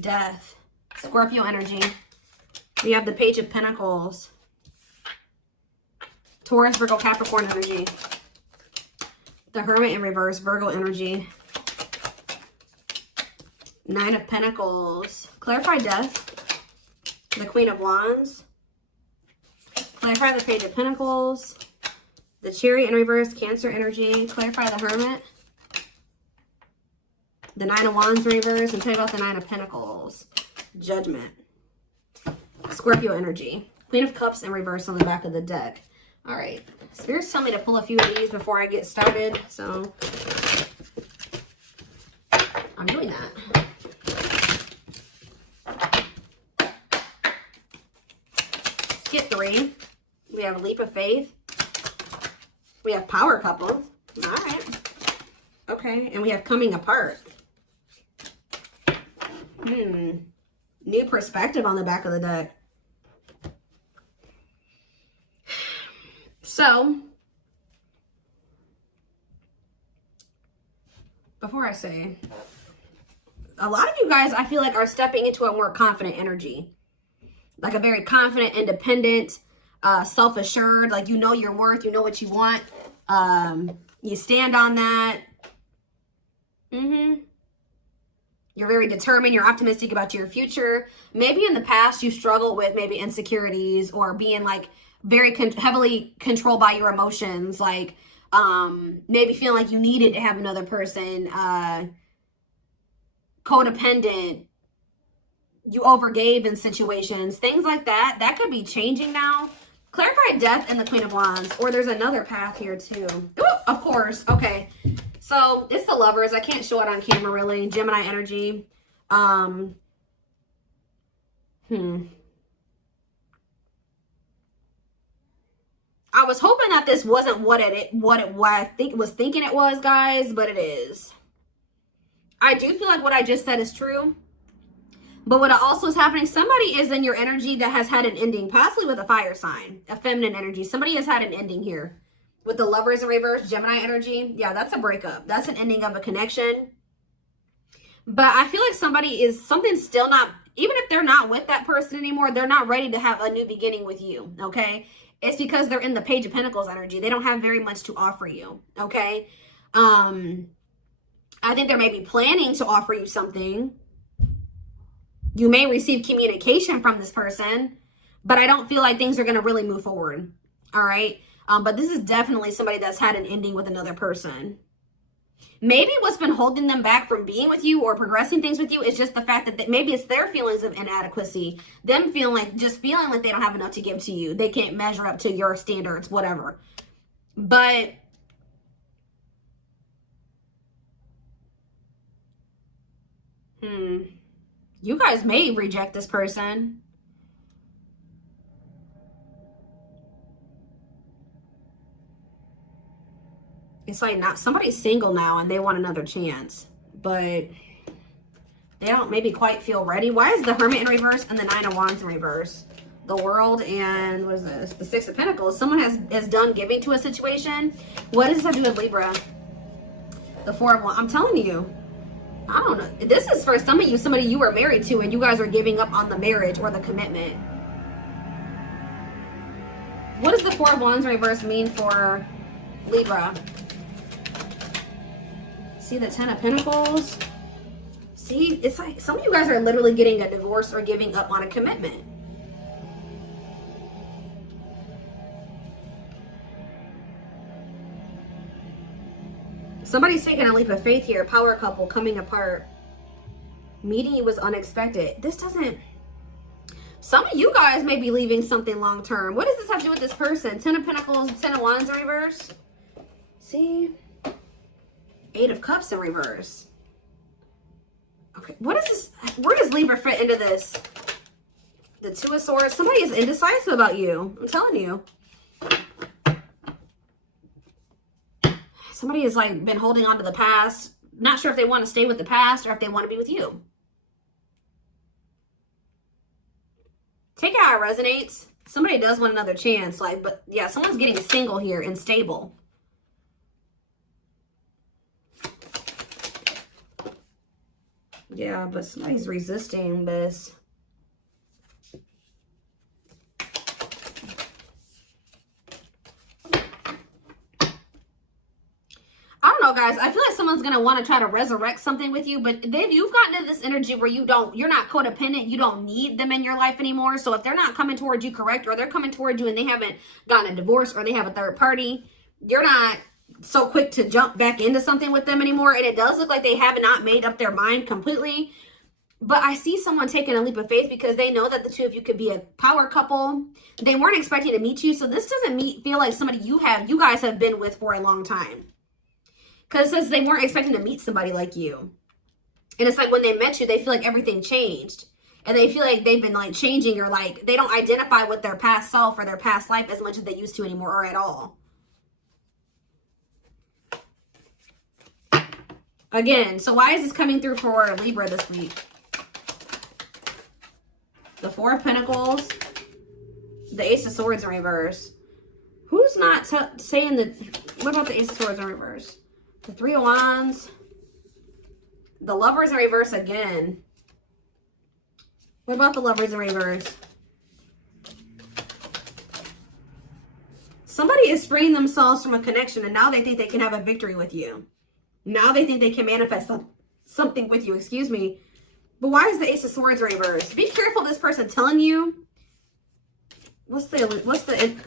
Death. Scorpio energy. We have the Page of Pentacles. Taurus, Virgo, Capricorn energy. The Hermit in reverse, Virgo energy. Nine of Pentacles. Clarify death. The Queen of Wands. Clarify the Page of Pentacles. The Chariot in reverse, Cancer energy. Clarify the Hermit. The Nine of Wands in reverse. And tell you about the Nine of Pentacles. Judgment. Scorpio energy. Queen of Cups in reverse on the back of the deck. All right. Spirits tell me to pull a few of these before I get started. So I'm doing that. Skip 3. We have a Leap of Faith. We have Power Couple. All right. Okay. And we have Coming Apart. New Perspective on the back of the deck. So, before I say, a lot of you guys, I feel like, are stepping into a more confident energy. Like a very confident, independent, self-assured. Like, you know your worth. You know what you want. You stand on that. You're very determined. You're optimistic about your future. Maybe in the past you struggled with maybe insecurities or being like very heavily controlled by your emotions. Like maybe feeling like you needed to have another person. Codependent. You overgave in situations. Things like that. That could be changing now. Clarify death and the Queen of Wands. Or there's another path here too. Ooh, of course. Okay. So, it's the Lovers. I can't show it on camera, really. Gemini energy. I was hoping that this wasn't what I think it was thinking it was, guys, but it is. I do feel like what I just said is true. But what also is happening, somebody is in your energy that has had an ending, possibly with a fire sign, a feminine energy. Somebody has had an ending here. With the Lovers in reverse, Gemini energy. Yeah, that's a breakup. That's an ending of a connection. But I feel like something's still not, even if they're not with that person anymore, they're not ready to have a new beginning with you, okay? It's because they're in the Page of Pentacles energy. They don't have very much to offer you, okay? I think they're maybe planning to offer you something. You may receive communication from this person, but I don't feel like things are going to really move forward, all right? But this is definitely somebody that's had an ending with another person. Maybe what's been holding them back from being with you or progressing things with you is just the fact that maybe it's their feelings of inadequacy. Them feeling like they don't have enough to give to you. They can't measure up to your standards, whatever. But you guys may reject this person. It's like not somebody's single now and they want another chance, but they don't maybe quite feel ready. Why is the Hermit in reverse and the Nine of Wands in reverse? The World and what is this? The Six of Pentacles. Someone has done giving to a situation. What does this have to do with Libra? The Four of Wands. I'm telling you, I don't know. This is for some of you, somebody you were married to and you guys are giving up on the marriage or the commitment. What does the Four of Wands in reverse mean for Libra? See the Ten of Pentacles? See, it's like some of you guys are literally getting a divorce or giving up on a commitment. Somebody's taking a leap of faith here. Power couple, coming apart. Meeting you was unexpected. This doesn't... Some of you guys may be leaving something long term. What does this have to do with this person? Ten of Pentacles, Ten of Wands in reverse. See? Eight of Cups in reverse. Okay, what is this? Where does Libra fit into this? The Two of Swords. Somebody is indecisive about you. I'm telling you. Somebody has like been holding on to the past. Not sure if they want to stay with the past or if they want to be with you. Take it how it resonates. Somebody does want another chance. Like, but yeah, someone's getting single here and stable. Yeah, but somebody's resisting this. I don't know, guys. I feel like someone's going to want to try to resurrect something with you, but then you've gotten into this energy where you're not codependent. You don't need them in your life anymore. So if they're not coming towards you correct, or they're coming towards you and they haven't gotten a divorce, or they have a third party, you're not so quick to jump back into something with them anymore. And it does look like they have not made up their mind completely. But I see someone taking a leap of faith because they know that the two of you could be a power couple. They weren't expecting to meet you. So this doesn't feel like somebody you guys have been with for a long time. Because it says they weren't expecting to meet somebody like you. And it's like when they met you, they feel like everything changed. And they feel like they've been like changing, or like they don't identify with their past self or their past life as much as they used to anymore, or at all. Again, so why is this coming through for Libra this week? The Four of Pentacles. The Ace of Swords in reverse. Who's not saying that? What about the Ace of Swords in reverse? The Three of Wands. The Lovers in reverse again. What about the Lovers in reverse? Somebody is freeing themselves from a connection, and now they think they can have a victory with you. Now they think they can manifest something with you, excuse me. But why is the Ace of Swords in reverse? Be careful this person telling you. What's the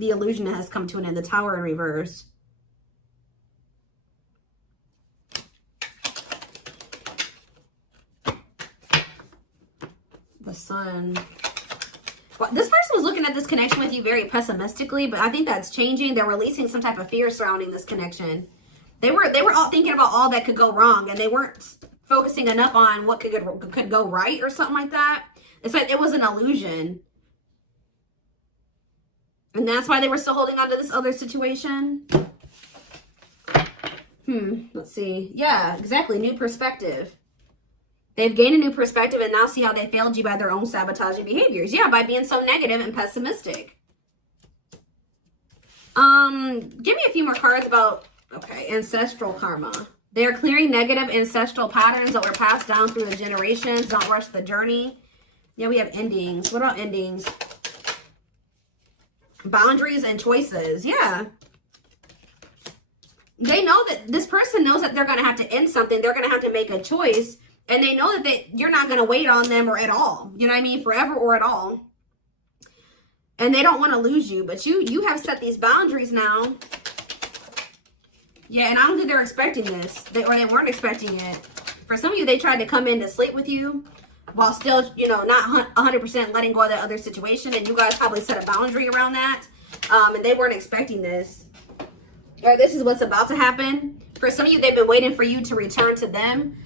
illusion that has come to an end? The Tower in reverse. The Sun. Well, this person was looking at this connection with you very pessimistically, but I think that's changing. They're releasing some type of fear surrounding this connection. They were all thinking about all that could go wrong, and they weren't focusing enough on what could go right or something like that. It's like it was an illusion. And that's why they were still holding on to this other situation. Let's see. Yeah, exactly. New perspective. They've gained a new perspective and now see how they failed you by their own sabotaging behaviors. Yeah, by being so negative and pessimistic. Give me a few more cards about, okay, ancestral karma. They're clearing negative ancestral patterns that were passed down through the generations. Don't rush the journey. Yeah, we have endings. What about endings? Boundaries and choices. Yeah. They know that this person knows that they're going to have to end something. They're going to have to make a choice. And they know that you're not going to wait on them or at all. You know what I mean? Forever or at all. And they don't want to lose you. But you have set these boundaries now. Yeah, and I don't think they're expecting this. They weren't expecting it. For some of you, they tried to come in to sleep with you while still, you know, not 100% letting go of that other situation. And you guys probably set a boundary around that. And they weren't expecting this. Or this is what's about to happen. For some of you, they've been waiting for you to return to them.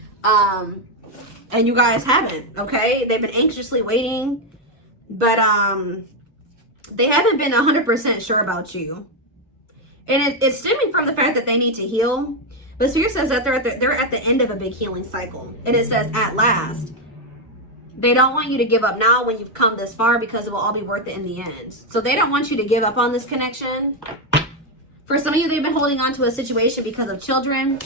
And you guys haven't, okay? They've been anxiously waiting. But they haven't been 100% sure about you. And it's stemming from the fact that they need to heal. But Spirit says that they're at the end of a big healing cycle. And it says, at last. They don't want you to give up now when you've come this far, because it will all be worth it in the end. So they don't want you to give up on this connection. For some of you, they've been holding on to a situation because of children.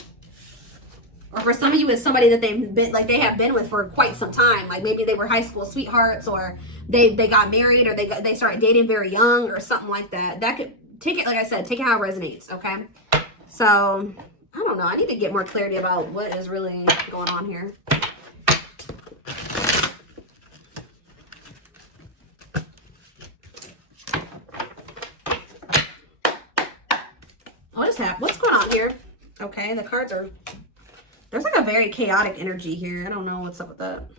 Or for some of you, it's somebody that they have been with for quite some time. Like maybe they were high school sweethearts, or they got married, or they started dating very young, or something like that. That could take it, like I said, take it how it resonates, okay? So, I don't know. I need to get more clarity about what is really going on here. What's going on here? Okay, the cards are... There's like a very chaotic energy here. I don't know what's up with that.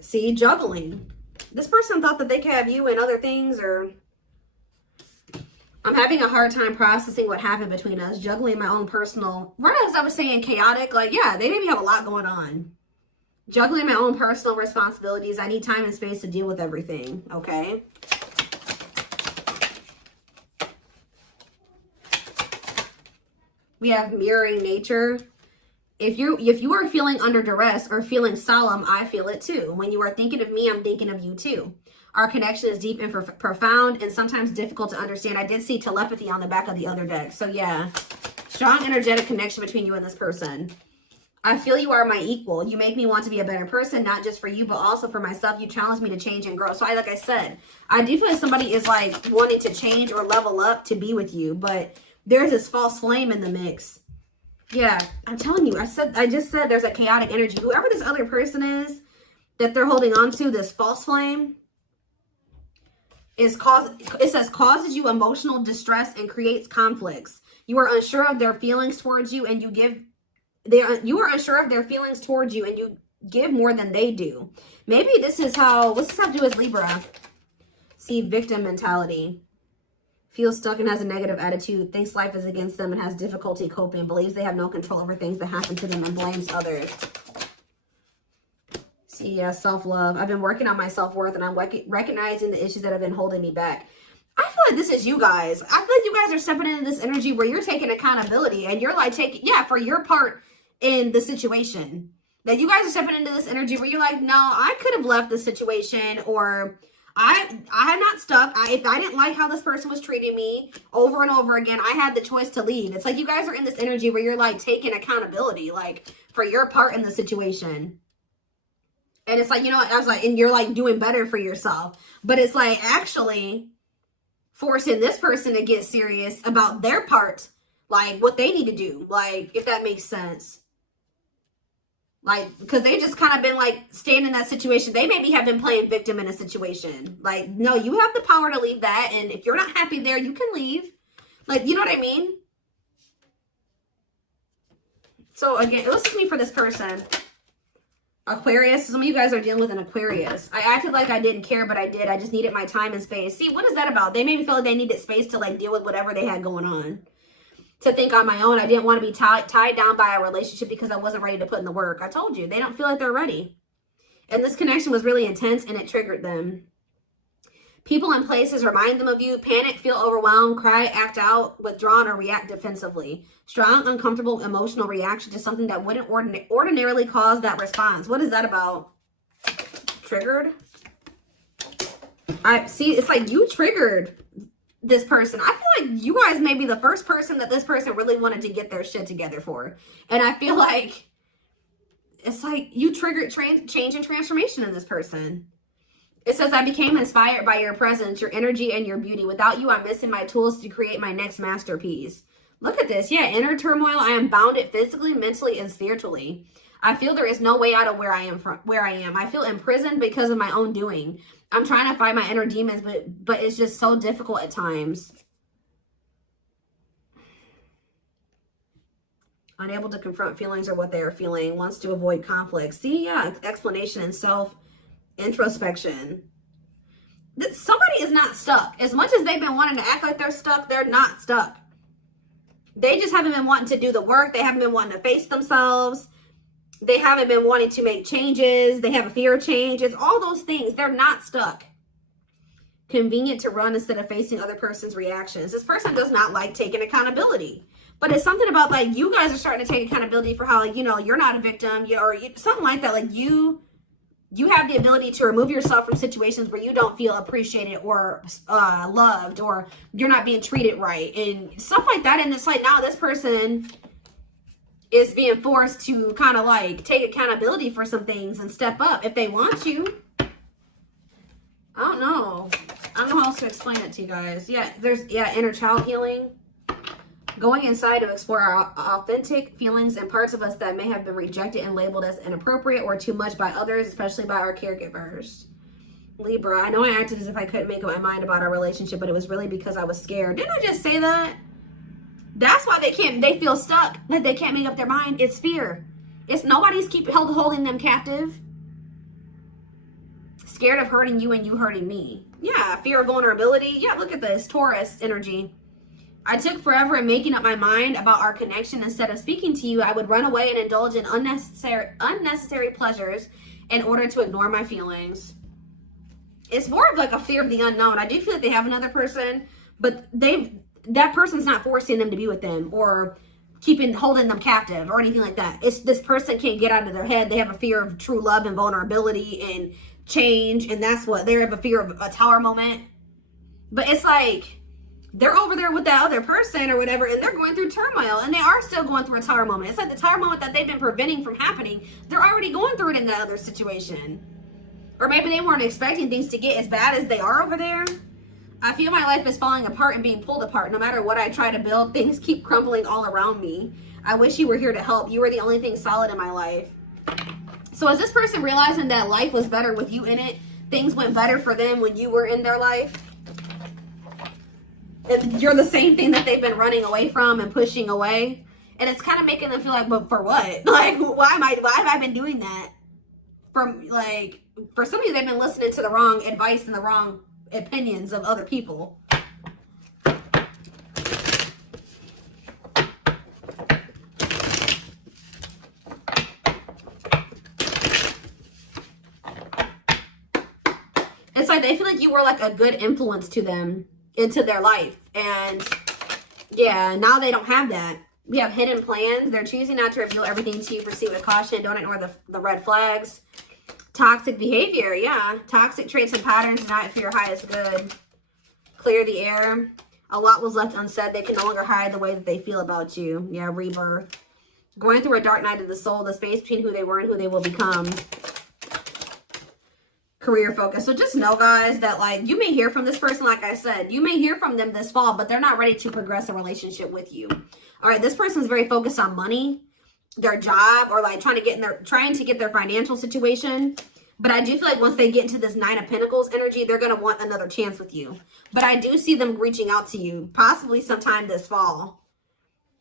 See, juggling. This person thought that they could have you and other things, or... I'm having a hard time processing what happened between us. Juggling my own personal... Right as I was saying chaotic, like, yeah, they maybe have a lot going on. Juggling my own personal responsibilities. I need time and space to deal with everything, okay? We have mirroring nature. If you are feeling under duress or feeling solemn, I feel it too. When you are thinking of me, I'm thinking of you too. Our connection is deep and profound and sometimes difficult to understand. I did see telepathy on the back of the other deck. So yeah, strong energetic connection between you and this person. I feel you are my equal. You make me want to be a better person, not just for you, but also for myself. You challenge me to change and grow. So like I said, I do feel like somebody is like wanting to change or level up to be with you, but there's this false flame in the mix. Yeah, I'm telling you, I just said there's a chaotic energy. Whoever this other person is that they're holding on to, this false flame, it says causes you emotional distress and creates conflicts. You are unsure of their feelings towards you, and you are unsure of their feelings towards you, and you give more than they do. Maybe this is how, what's this have to do with Libra? See, victim mentality. Feels stuck and has a negative attitude, thinks life is against them and has difficulty coping, believes they have no control over things that happen to them and blames others. See, yeah, self-love. I've been working on my self-worth and I'm recognizing the issues that have been holding me back. I feel like this is you guys. I feel like you guys are stepping into this energy where you're taking accountability and you're like taking, yeah, for your part in the situation. That you guys are stepping into this energy where you're like, no, I could have left the situation, or I am not stuck. If I didn't like how this person was treating me over and over again, I had the choice to leave. It's like you guys are in this energy where you're like taking accountability, like for your part in the situation. And it's like, you know, I was like, and you're like doing better for yourself. But it's like actually forcing this person to get serious about their part, like what they need to do. Like, if that makes sense. Like, because they just kind of been like staying in that situation. They maybe have been playing victim in a situation. Like, no, you have the power to leave that. And if you're not happy there, you can leave. Like, you know what I mean? So again, this is me for this person. Aquarius. Some of you guys are dealing with an Aquarius. I acted like I didn't care, but I did. I just needed my time and space. See, what is that about? They made me feel like they needed space to like deal with whatever they had going on. To think on my own. I didn't want to be tied down by a relationship because I wasn't ready to put in the work. I told you, they don't feel like they're ready. And this connection was really intense and it triggered them. People and places remind them of you. Panic, feel overwhelmed, cry, act out, withdrawn, or react defensively. Strong, uncomfortable, emotional reaction to something that wouldn't ordinarily cause that response. What is that about? Triggered? I see, it's like you triggered this person. I feel like you guys may be the first person that this person really wanted to get their shit together for. And I feel like it's like you triggered change and transformation in this person. It says, I became inspired by your presence, your energy, and your beauty. Without you, I'm missing my tools to create my next masterpiece. Look at this. Yeah, inner turmoil. I am bounded physically, mentally, and spiritually. I feel there is no way out of where I am. I feel imprisoned because of my own doing. I'm trying to fight my inner demons, but it's just so difficult at times. Unable to confront feelings or what they are feeling. Wants to avoid conflict. See, yeah, explanation and self-introspection. Somebody is not stuck. As much as they've been wanting to act like they're stuck, they're not stuck. They just haven't been wanting to do the work. They haven't been wanting to face themselves. They haven't been wanting to make changes. They have a fear of change. It's all those things. They're not stuck. Convenient to run instead of facing other person's reactions. This person does not like taking accountability. But it's something about like you guys are starting to take accountability for how, like, you know, you're not a victim or something like that. Like you have the ability to remove yourself from situations where you don't feel appreciated or loved, or you're not being treated right and stuff like that. And it's like now this person is being forced to kind of like take accountability for some things and step up if they want you. I don't know how else to explain it to you guys. Yeah, there's inner child healing. Going inside to explore our authentic feelings and parts of us that may have been rejected and labeled as inappropriate or too much by others, especially by our caregivers. Libra, I know I acted as if I couldn't make up my mind about our relationship, but it was really because I was scared. Didn't I just say that? That's why they feel stuck, that they can't make up their mind. It's fear. It's nobody's holding them captive. Scared of hurting you and you hurting me. Yeah, fear of vulnerability. Yeah, look at this, Taurus energy. I took forever in making up my mind about our connection. Instead of speaking to you, I would run away and indulge in unnecessary pleasures in order to ignore my feelings. It's more of like a fear of the unknown. I do feel like they have another person, but that person's not forcing them to be with them or holding them captive or anything like that. It's this person can't get out of their head. They have a fear of true love and vulnerability and change, and that's what they have a fear of, a tower moment. But it's like they're over there with that other person or whatever, and they're going through turmoil, and they are still going through a tower moment. It's like the tower moment that they've been preventing from happening. They're already going through it in that other situation. Or maybe they weren't expecting things to get as bad as they are over there. I feel my life is falling apart and being pulled apart. No matter what I try to build, things keep crumbling all around me. I wish you were here to help. You were the only thing solid in my life. So is this person realizing that life was better with you in it? Things went better for them when you were in their life? You're the same thing that they've been running away from and pushing away. And it's kind of making them feel like, but for what? Like, why have I been doing that? For some of you, they've been listening to the wrong advice and the wrong opinions of other people. It's like they feel like you were like a good influence to them, into their life. And yeah, now they don't have that. We have hidden plans. They're choosing not to reveal everything to you. Proceed with caution. Don't ignore the red flags. Toxic behavior. Yeah. Toxic traits and patterns not for your highest good. Clear the air. A lot was left unsaid. They can no longer hide the way that they feel about you. Yeah. Rebirth. Going through a dark night of the soul. The space between who they were and who they will become. Career focus. So just know, guys, that like you may hear from this person, like I said, you may hear from them this fall, but they're not ready to progress a relationship with you. All right, this person is very focused on money, their job, or like trying to get their financial situation. But I do feel like once they get into this Nine of Pentacles energy, they're going to want another chance with you. But I do see them reaching out to you, possibly sometime this fall.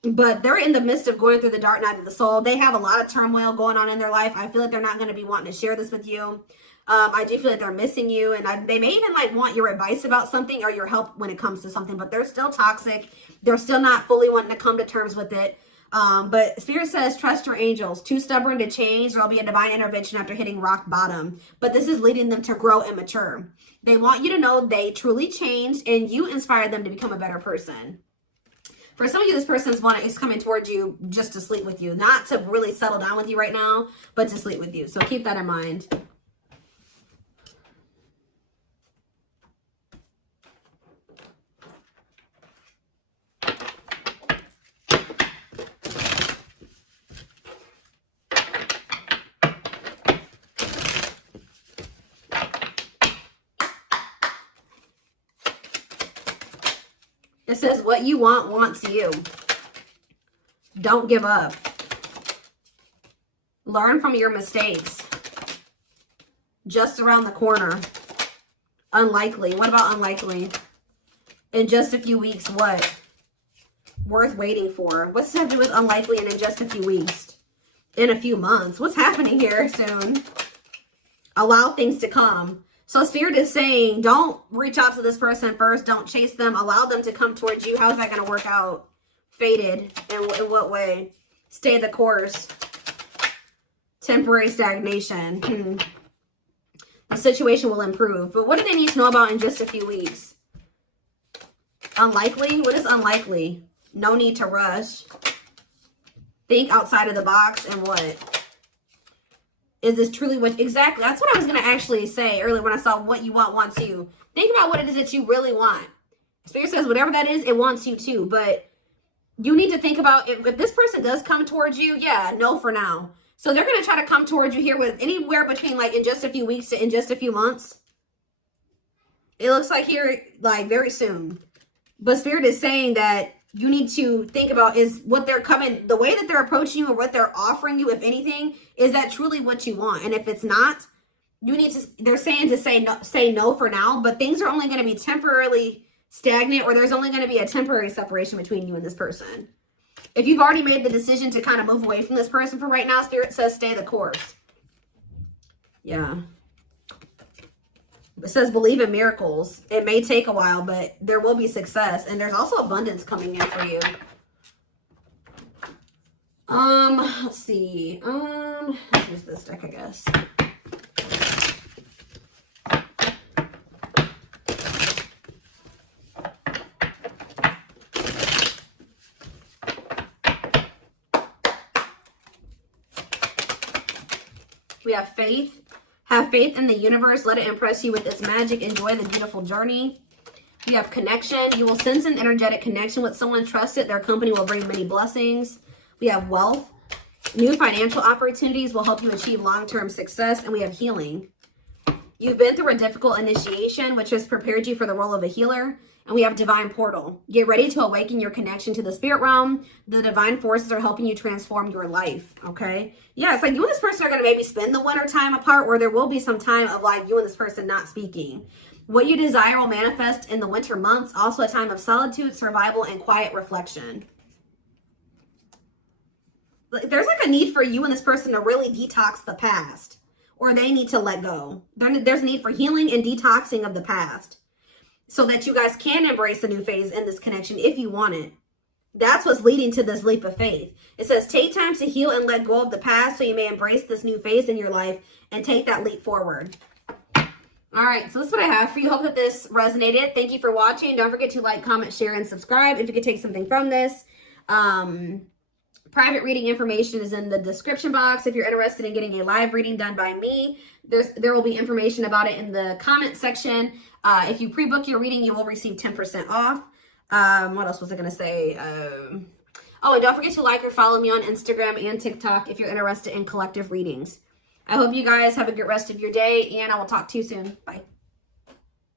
But they're in the midst of going through the dark night of the soul. They have a lot of turmoil going on in their life. I feel like they're not going to be wanting to share this with you. I do feel like they're missing you, and they may even like want your advice about something or your help when it comes to something, but they're still toxic. They're still not fully wanting to come to terms with it. But Spirit says, trust your angels. Too stubborn to change. There'll be a divine intervention after hitting rock bottom. But this is leading them to grow and mature. They want you to know they truly changed, and you inspired them to become a better person. For some of you, this person is coming towards you just to sleep with you. Not to really settle down with you right now, but to sleep with you. So keep that in mind. It says, what you want wants you. Don't give up. Learn from your mistakes. Just around the corner. Unlikely. What about unlikely? In just a few weeks, what? Worth waiting for. What's to do with unlikely and in just a few weeks? In a few months. What's happening here soon? Allow things to come. So Spirit is saying, don't reach out to this person first. Don't chase them. Allow them to come towards you. How's that going to work out? Fated. In what way? Stay the course. Temporary stagnation. The situation will improve. But what do they need to know about in just a few weeks? Unlikely? What is unlikely? No need to rush. Think outside of the box and what? Is this truly what? Exactly. That's what I was going to actually say earlier when I saw what you want wants you. Think about what it is that you really want. Spirit says whatever that is, it wants you too. But you need to think about if this person does come towards you, yeah, no for now. So they're going to try to come towards you here with anywhere between like in just a few weeks to in just a few months. It looks like here, like very soon. But Spirit is saying that you need to think about is what they're coming, the way that they're approaching you or what they're offering you, if anything, is that truly what you want? And if it's not, you need to, they're saying to say no for now, but things are only going to be temporarily stagnant, or there's only going to be a temporary separation between you and this person. If you've already made the decision to kind of move away from this person for right now, Spirit says stay the course. Yeah. It says believe in miracles. It may take a while, but there will be success. And there's also abundance coming in for you. Let's see. Let's use this deck, I guess. We have faith. Have faith in the universe. Let it impress you with its magic. Enjoy the beautiful journey. You have connection. You will sense an energetic connection with someone trusted. Their company will bring many blessings. We have wealth. New financial opportunities will help you achieve long-term success. And we have healing. You've been through a difficult initiation, which has prepared you for the role of a healer. And we have divine portal. Get ready to awaken your connection to the spirit realm. The divine forces are helping you transform your life, okay? Yeah, it's like you and this person are going to maybe spend the winter time apart, where there will be some time of like you and this person not speaking. What you desire will manifest in the winter months. Also a time of solitude, survival, and quiet reflection. There's like a need for you and this person to really detox the past. Or they need to let go. There's a need for healing and detoxing of the past, so that you guys can embrace the new phase in this connection if you want it. That's what's leading to this leap of faith. It says, take time to heal and let go of the past so you may embrace this new phase in your life and take that leap forward. All right, so this is what I have for you. Hope that this resonated. Thank you for watching. Don't forget to like, comment, share, and subscribe if you could take something from this. Private reading information is in the description box. If you're interested in getting a live reading done by me, there will be information about it in the comment section. If you pre-book your reading, you will receive 10% off. What else was I going to say? Oh, and don't forget to like or follow me on Instagram and TikTok if you're interested in collective readings. I hope you guys have a good rest of your day, and I will talk to you soon. Bye.